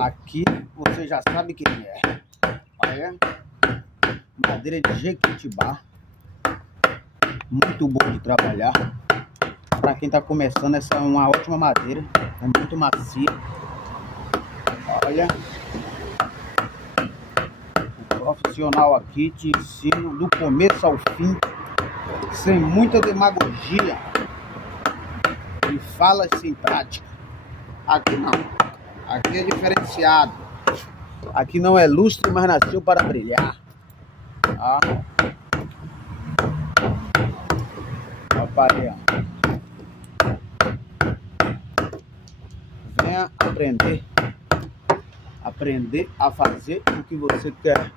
Aqui você já sabe quem é. Olha, madeira de Jequitibá, muito boa de trabalhar. Para quem está começando, essa é uma ótima madeira, é muito macia. Olha, o profissional aqui te ensina do começo ao fim, sem muita demagogia, e fala sem prática. Aqui não, aqui é diferenciado. Aqui não é lustre, mas nasceu para brilhar. Tá? Rapaz, venha aprender a fazer o que você quer.